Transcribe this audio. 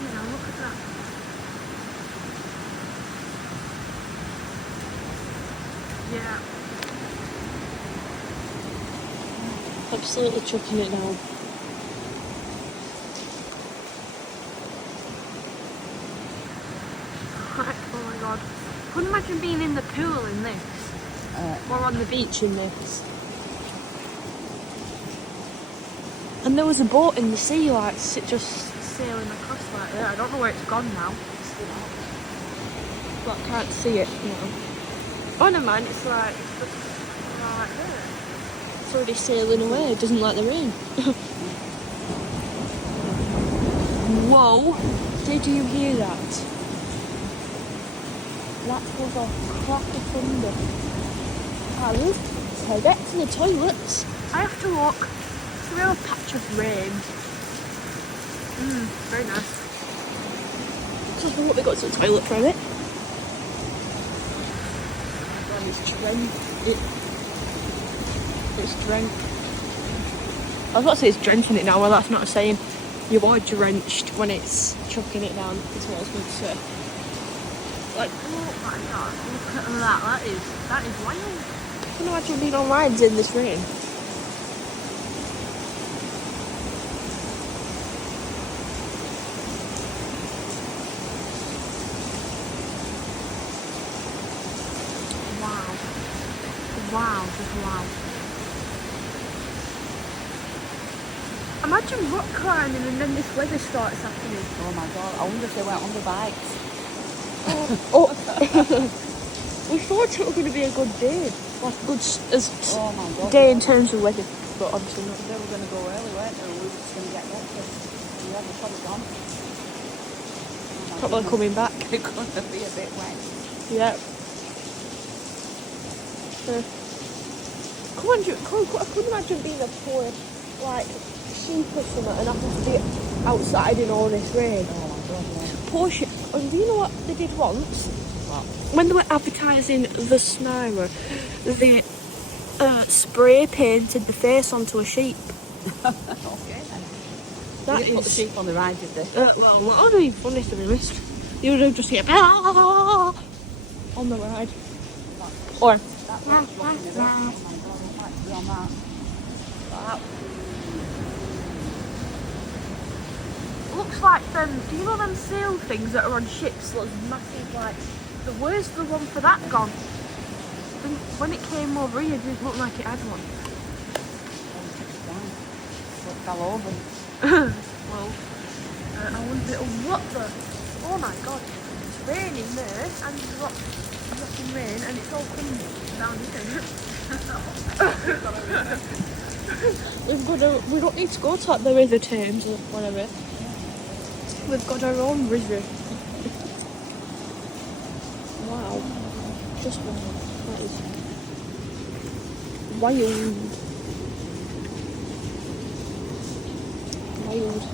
You know, look at that. Yeah. Absolutely chucking it down. Oh my god. Couldn't imagine being in the pool in this. Or on the beach in this. And there was a boat in the sea, like, just Sailing across like that. I don't know where it's gone now. but can't see it. You know. Oh no man, it's like right there. It's already sailing away. It doesn't like the rain. Whoa! Did you hear that? That was a crack of thunder. And to get to the toilets. I have to walk through a patch of rain. Very nice. Just what we got to the toilet from it. And it's drenched. It's drenched. I was about to say it's drenching it now, well that's not a saying. You are drenched when it's chucking it down, is what I was going to say. Like, Oh my god, look at that. That is wild. I can imagine being on rides in this rain. Wow. Wow, just wow. Imagine rock climbing and then this weather starts happening. Oh my god, I wonder if they went on the bikes. Oh, we thought it was going to be a good day. Like a good Oh my god. day in terms of weather, but obviously not. They were going to go early, weren't they? We were just going to get breakfast. Yeah, they're probably gone. Probably coming back. They're going to be a bit wet. Yeah. I couldn't imagine being a poor, like, sheep or something and having to be outside in all this rain. Oh my god, yeah. Poor sheep. And do you know what they did once? What? When they were advertising the Smyra, they spray painted the face onto a sheep. Okay then. That They didn't put the is... sheep on the ride, did they? well, that would be funny to be honest. You would have just hit on the ride. Or... That was looking a bit. Oh my god, I'd like to be on that. Wow. Looks like them, do you know them sail things that are on ships? Those massive, like, where's the one for that gone? When it came over here, it didn't look like it had one. It fell over. Well, I wonder, what the, oh my god, it's raining there, and you've got dropping rain, and it's all coming down here. we don't need to go to like the River Thames or whatever. We've got our own river. Wow. Just wow. That is wild. Wild.